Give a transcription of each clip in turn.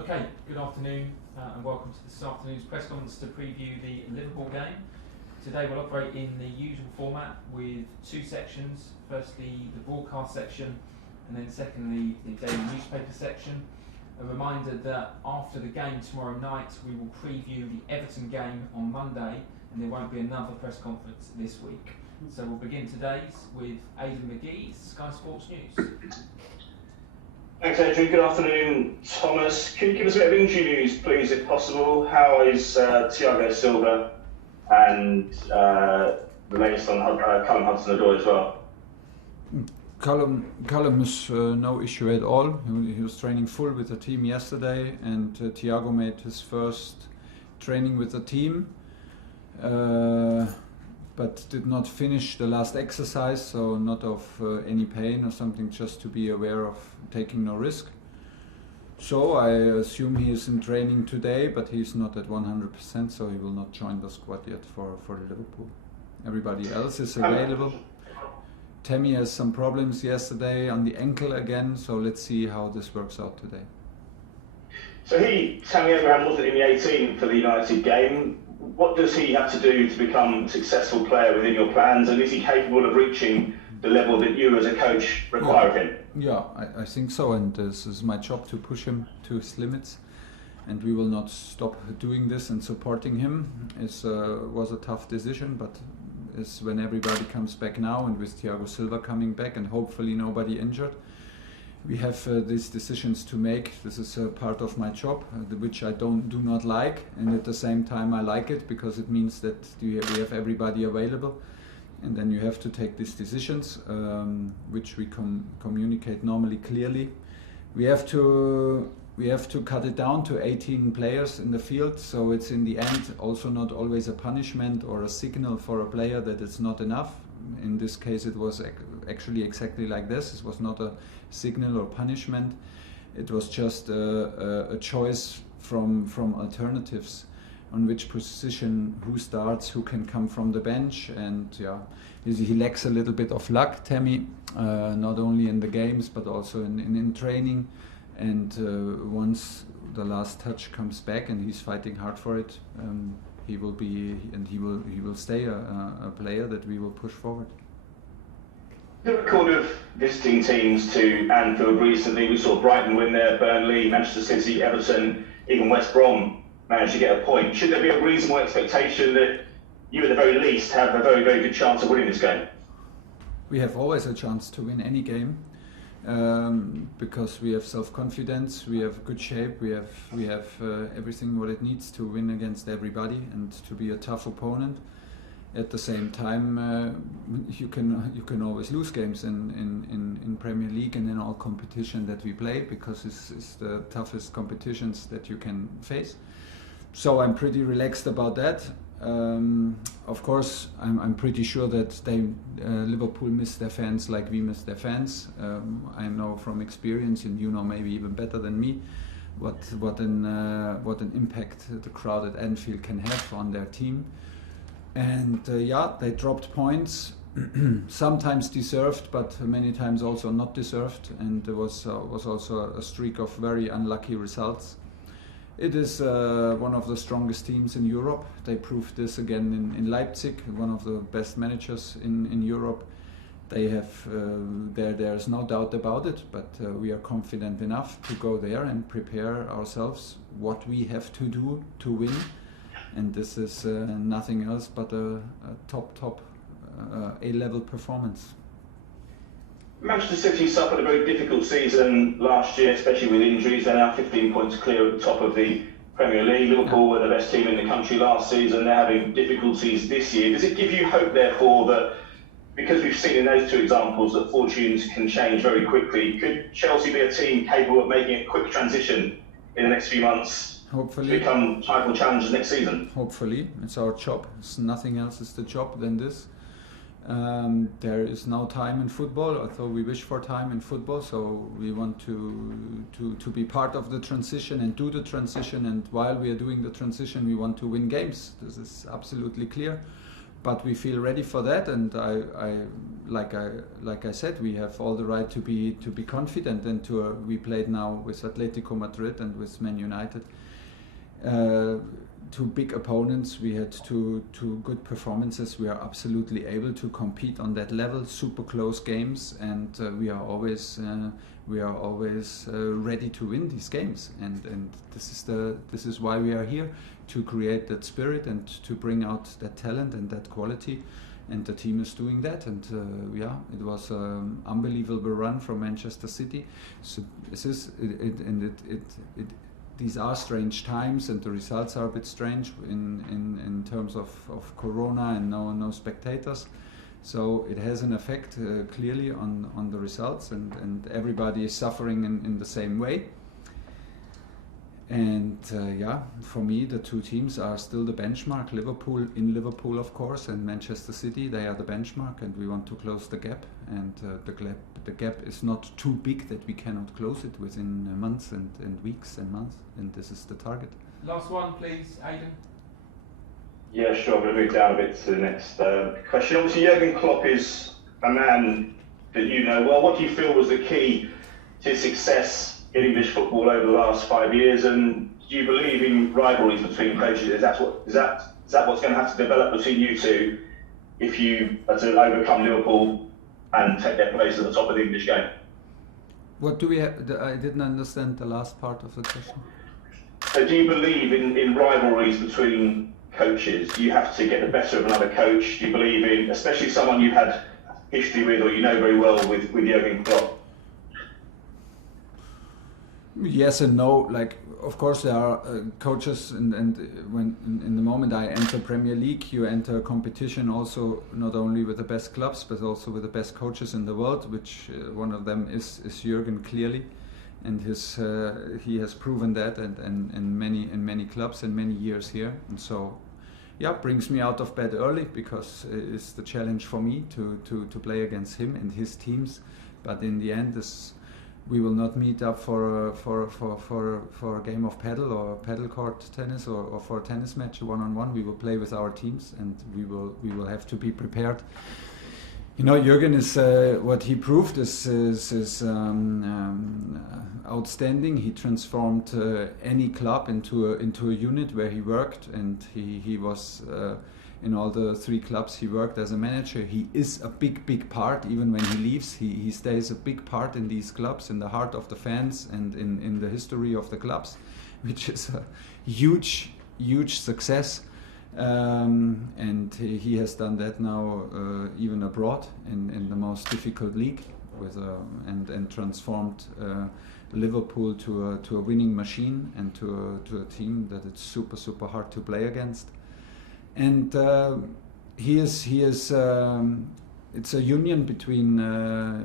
Okay, good afternoon and welcome to this afternoon's press conference to preview the Liverpool game. Today we'll operate in the usual format with two sections. Firstly, the broadcast section, and then secondly, the daily newspaper section. A reminder that after the game tomorrow night, we will preview the Everton game on Monday, and there won't be another press conference this week. So we'll begin today's with Aidan McGee, Sky Sports News. Thanks, Adrian. Good afternoon, Thomas. Could you give us a bit of injury news, please, if possible? How is Thiago Silva and the latest on Callum Hudson-Odoi as well? Callum is no issue at all. He was training full with the team yesterday, and Thiago made his first training with the team, but did not finish the last exercise, so not of any pain or something, just to be aware of taking no risk. So I assume he is in training today, but he's not at 100%, so he will not join the squad yet for Liverpool. Everybody else is available. Tammy has some problems yesterday on the ankle again, so let's see how this works out today. So Tammy Abraham wasn't in the 18 for the United game. What does he have to do to become a successful player within your plans, and is he capable of reaching the level that you as a coach require of him? Yeah, I think so, and this is my job to push him to his limits, and we will not stop doing this and supporting him. It was a tough decision, but it's when everybody comes back now, and with Thiago Silva coming back and hopefully nobody injured, we have these decisions to make. This is a part of my job, which I do not like, and at the same time I like it because it means that we have everybody available, and then you have to take these decisions, which we communicate normally clearly. We have to cut it down to 18 players in the field, so it's in the end also not always a punishment or a signal for a player that it's not enough. In this case it was actually exactly like this. It was not a signal or punishment. It was just a choice from alternatives on which position, who starts, who can come from the bench, and yeah, he lacks a little bit of luck, Tammy, not only in the games but also in training. And once the last touch comes back and he's fighting hard for it, he will stay a player that we will push forward. The record of visiting teams to Anfield recently, we saw Brighton win there, Burnley, Manchester City, Everton, even West Brom managed to get a point. Should there be a reasonable expectation that you at the very least have a very, very good chance of winning this game? We have always a chance to win any game, because we have self-confidence, we have good shape, we have everything what it needs to win against everybody and to be a tough opponent. At the same time, you can always lose games in Premier League and in all competition that we play, because it's the toughest competitions that you can face. So I'm pretty relaxed about that. Of course, I'm pretty sure that Liverpool miss their fans like we miss their fans. I know from experience, and you know maybe even better than me, what an impact the crowd at Anfield can have on their team. And yeah, they dropped points, sometimes deserved, but many times also not deserved. And there was also a streak of very unlucky results. It is one of the strongest teams in Europe. They proved this again in Leipzig, one of the best managers in Europe. They have there's no doubt about it, but we are confident enough to go there and prepare ourselves what we have to do to win. And this is nothing else but a top A-level performance. Manchester City suffered a very difficult season last year, especially with injuries. They're now 15 points clear at the top of the Premier League. Liverpool were the best team in the country last season. They're having difficulties this year. Does it give you hope, therefore, that because we've seen in those two examples that fortunes can change very quickly, could Chelsea be a team capable of making a quick transition in the next few months? Hopefully. To become title challengers next season? Hopefully. It's our job. It's nothing else is the job than this. There is no time in football, although we wish for time in football, so we want to be part of the transition and do the transition, and while we are doing the transition we want to win games. This is absolutely clear. but we feel ready for that, and like I said, we have all the right to be confident, and we played now with Atletico Madrid and with Man United, two big opponents. We had two good performances. We are absolutely able to compete on that level, super close games, and we are always ready to win these games, and this is why we are here, to create that spirit and to bring out that talent and that quality, and the team is doing that. And it was an unbelievable run from Manchester City. So these are strange times, and the results are a bit strange in terms of Corona and no spectators. So it has an effect clearly on the results, and everybody is suffering in the same way. And for me, the two teams are still the benchmark. Liverpool, of course, and Manchester City, they are the benchmark, and we want to close the gap. And the gap is not too big that we cannot close it within months and weeks and months, and this is the target. Last one, please, Aidan. Yeah, sure. I'm going to move down a bit to the next question. Obviously, Jurgen Klopp is a man that you know well. What do you feel was the key to his success in English football over the last 5 years? And do you believe in rivalries between coaches? Is that what's going to have to develop between you two if you are to overcome Liverpool and take their place at the top of the English game? What do we have? I didn't understand the last part of the question. So do you believe in rivalries between coaches? Do you have to get the better of another coach? Do you believe in, especially someone you've had history with or you know very well with Jurgen Klopp? Yes and no. Like, of course, there are coaches, and when in the moment I enter Premier League, you enter a competition also not only with the best clubs but also with the best coaches in the world, which one of them is Jurgen, clearly, and he has proven that, and in many clubs and many years here, and so brings me out of bed early, because it's the challenge for me to play against him and his teams. But in the end, we will not meet up for a game of paddle or paddle court tennis or for a tennis match one-on-one. We will play with our teams, and we will have to be prepared. You know, Jurgen is what he proved is outstanding. He transformed any club into a unit where he worked, and he was in all the 3 clubs he worked as a manager. He is a big part. Even when he leaves, he stays a big part in these clubs, in the heart of the fans, and in the history of the clubs, which is a huge success. And he has done that now even abroad in the most difficult league, and transformed Liverpool to a winning machine, and to a team that it's super hard to play against. And he is. It's a union between.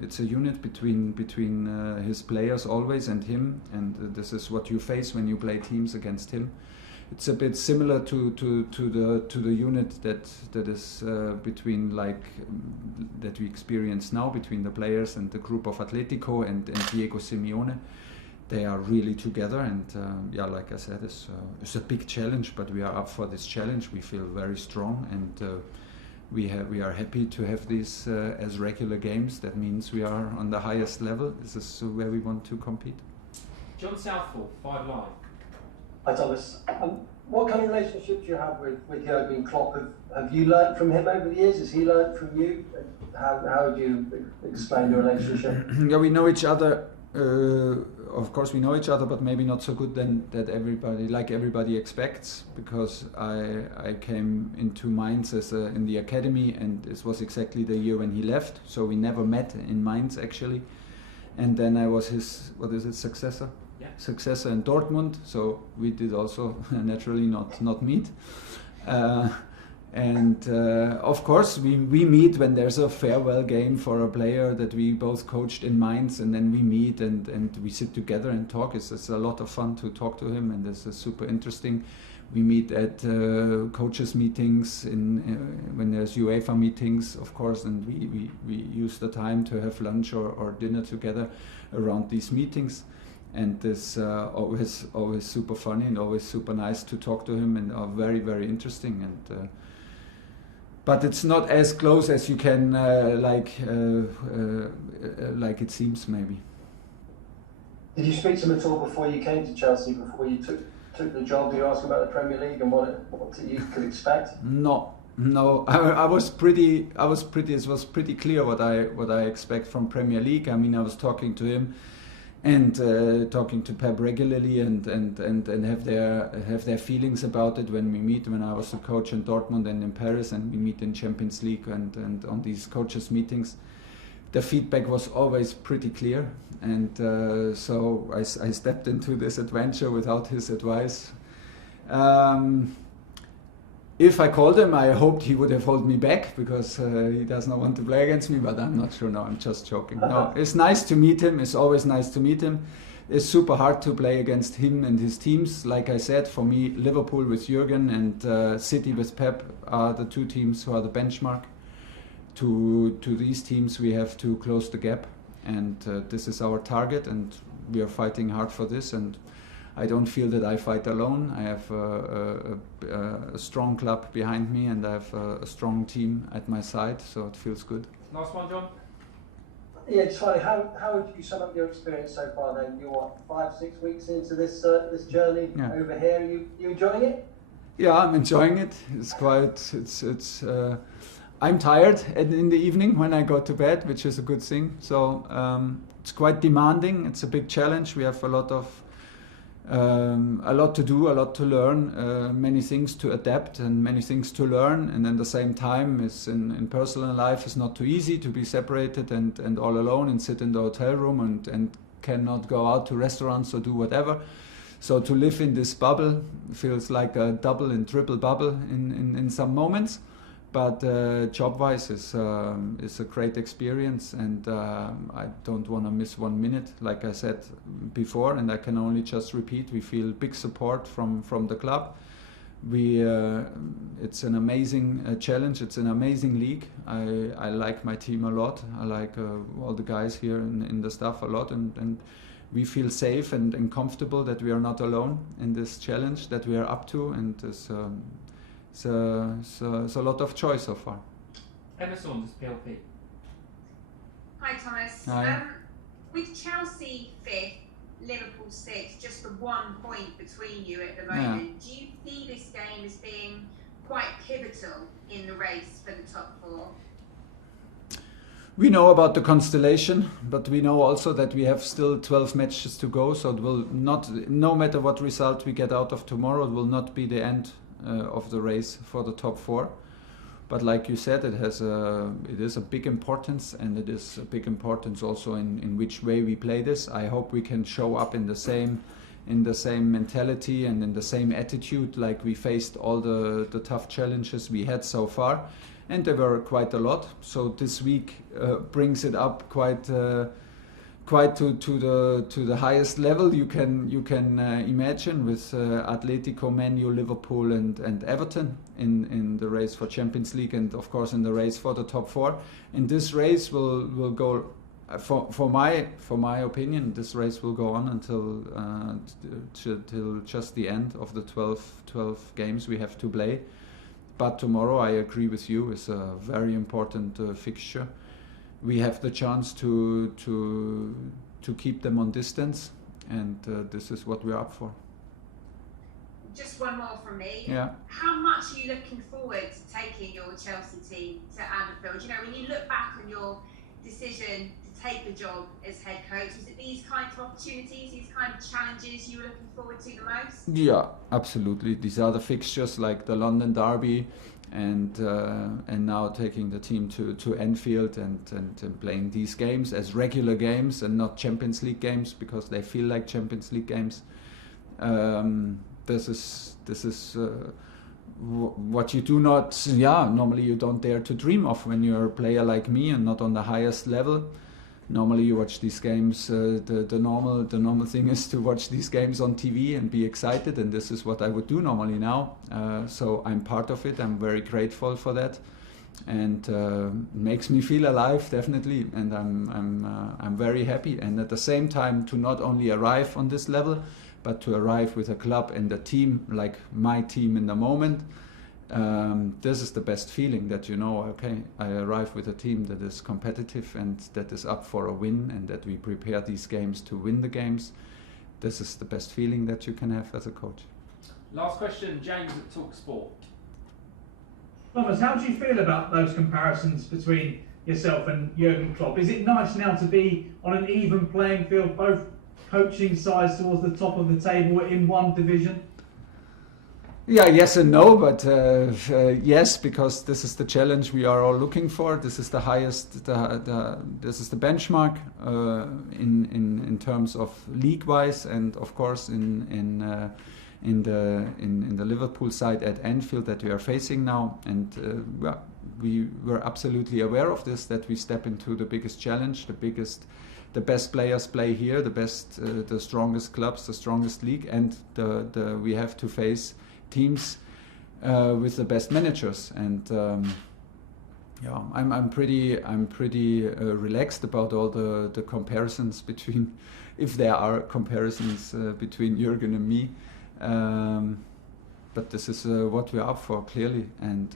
It's a unit between his players always and him, and this is what you face when you play teams against him. It's a bit similar to the unit that is between, like, that we experience now between the players and the group of Atletico and Diego Simeone. They are really together, and like I said, it's a big challenge, but we are up for this challenge. We feel very strong, and we are happy to have these as regular games. That means we are on the highest level. This is where we want to compete. John Southall, 5 Live. Hi Thomas. What kind of relationship do you have with Jurgen Klopp? Have you learnt from him over the years? Has he learnt from you? How would you explain your relationship? Yeah, we know each other. Of course, we know each other, but maybe not so good that everybody expects, because I came into Mainz in the academy, and this was exactly the year when he left. So we never met in Mainz actually, and then I was his successor. Yeah. Successor in Dortmund, so we did also naturally not meet. Of course, we meet when there's a farewell game for a player that we both coached in Mainz, and then we meet and we sit together and talk. It's a lot of fun to talk to him, and this is super interesting. We meet at coaches meetings when there's UEFA meetings, of course, and we use the time to have lunch or dinner together around these meetings. And this always super funny and always super nice to talk to him, and very interesting. And but it's not as close as you can like it seems maybe. Did you speak to him at all before you came to Chelsea, before you took the job? Did you ask him about the Premier League and what you could expect? No. I was pretty. It was pretty clear what I expect from Premier League. I mean, I was talking to him and talking to Pep regularly, and have their feelings about it when we meet. When I was the coach in Dortmund and in Paris, and we meet in Champions League and on these coaches meetings, the feedback was always pretty clear. And so I stepped into this adventure without his advice. If I called him, I hoped he would have held me back, because he does not want to play against me, but I'm not sure. No, I'm just joking. No, it's nice to meet him. It's always nice to meet him. It's super hard to play against him and his teams. Like I said, for me, Liverpool with Jurgen and City with Pep are the two teams who are the benchmark. To these teams, we have to close the gap. And this is our target, and we are fighting hard for this. And I don't feel that I fight alone. I have a strong club behind me, and I have a strong team at my side, so it feels good. Last one, John? Yeah, it's funny. How would you sum up your experience so far then? You're what, 5-6 weeks into this journey over here? You enjoying it? Yeah, I'm enjoying it. It's quite, I'm tired in the evening when I go to bed, which is a good thing. So it's quite demanding. It's a big challenge. We have a lot to do, a lot to learn, many things to adapt and many things to learn. And at the same time, it's in personal life, it's not too easy to be separated and all alone and sit in the hotel room and cannot go out to restaurants or do whatever. So to live in this bubble feels like a double and triple bubble in some moments. But job-wise, is a great experience, and I don't want to miss 1 minute. Like I said before, and I can only just repeat, we feel big support from the club. It's an amazing challenge. It's an amazing league. I like my team a lot. I like all the guys here in the staff a lot, and we feel safe and comfortable that we are not alone in this challenge that we are up to, and this. It's a lot of choice so far. Emma Saunders, PLP. Hi Thomas. Hi. With Chelsea 5th, Liverpool 6th, just the 1 point between you at the moment, do you see this game as being quite pivotal in the race for the top 4? We know about the constellation, but we know also that we have still 12 matches to go, so it will not, no matter what result we get out of tomorrow, it will not be the end of the race for the top 4. But like you said, it is a big importance, and it is a big importance also in which way we play this. I hope we can show up in the same mentality and in the same attitude like we faced all the tough challenges we had so far, and there were quite a lot. So this week brings it up quite to the highest level you can imagine, with Atletico, Man U, Liverpool and Everton in the race for Champions League, and of course in the race for the top 4. And this race will go, for my opinion, this race will go on until till just the end of the 12 games we have to play. But tomorrow, I agree with you, is a very important fixture. We have the chance to keep them on distance, and this is what we're up for. Just one more from me. Yeah. How much are you looking forward to taking your Chelsea team to Anfield? You know, when you look back on your decision to take the job as head coach, was it these kinds of opportunities, these kind of challenges you were looking forward to the most? Yeah, absolutely. These are the fixtures like the London Derby, and now taking the team to Anfield and playing these games as regular games and not Champions League games, because they feel like Champions League games. This is what you do not, normally you don't dare to dream of when you're a player like me and not on the highest level. Normally you watch these games, the normal thing is to watch these games on TV and be excited, and this is what I would do normally now. So I'm part of it. I'm very grateful for that, and makes me feel alive, definitely. And I'm very happy. And at the same time, to not only arrive on this level, but to arrive with a club and a team like my team in the moment, this is the best feeling, that you know, okay, I arrive with a team that is competitive and that is up for a win, and that we prepare these games to win the games. This is the best feeling that you can have as a coach. Last question, James at TalkSport. Thomas, how do you feel about those comparisons between yourself and Jurgen Klopp? Is it nice now to be on an even playing field, both coaching sides towards the top of the table in one division? Yeah, yes and no, but yes, because this is the challenge we are all looking for. This is the highest, this is the benchmark in terms of league-wise, and of course in the Liverpool side at Anfield that we are facing now. And we were absolutely aware of this, that we step into the biggest challenge, the best players play here, the strongest clubs, the strongest league, and we have to face teams with the best managers. And yeah, I'm pretty relaxed about all the comparisons between, if there are comparisons between Jurgen and me. But this is what we're up for, clearly, and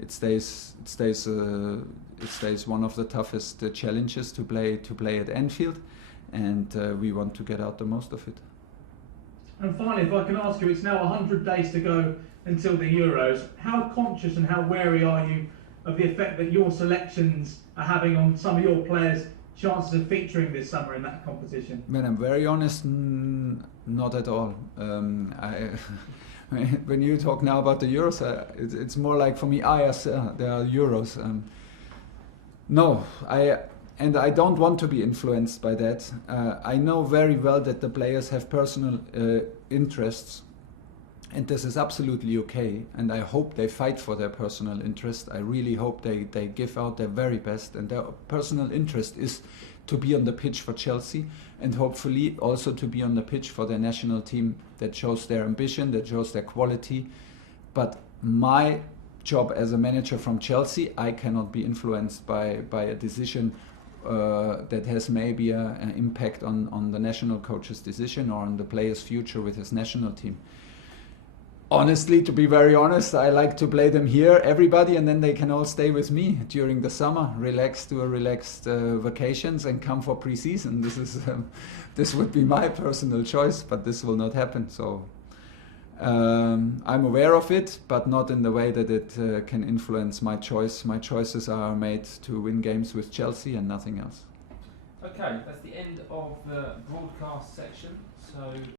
it stays one of the toughest challenges to play at Anfield, and we want to get out the most of it. And finally, if I can ask you, it's now 100 days to go until the Euros. How conscious and how wary are you of the effect that your selections are having on some of your players' chances of featuring this summer in that competition? Man, I'm very honest, not at all. When you talk now about the Euros, it's more like for me, yes, there are Euros. No, I don't want to be influenced by that. I know very well that the players have personal interests, and this is absolutely okay. And I hope they fight for their personal interest. I really hope they give out their very best, and their personal interest is to be on the pitch for Chelsea, and hopefully also to be on the pitch for their national team. That shows their ambition, that shows their quality. But my job as a manager from Chelsea, I cannot be influenced by a decision that has maybe an impact on the national coach's decision or on the player's future with his national team. Honestly, to be very honest, I like to play them here, everybody, and then they can all stay with me during the summer, do a relaxed vacations, and come for pre-season. This would be my personal choice, but this will not happen. So I'm aware of it, but not in the way that it can influence my choice. My choices are made to win games with Chelsea and nothing else. Okay, that's the end of the broadcast section. So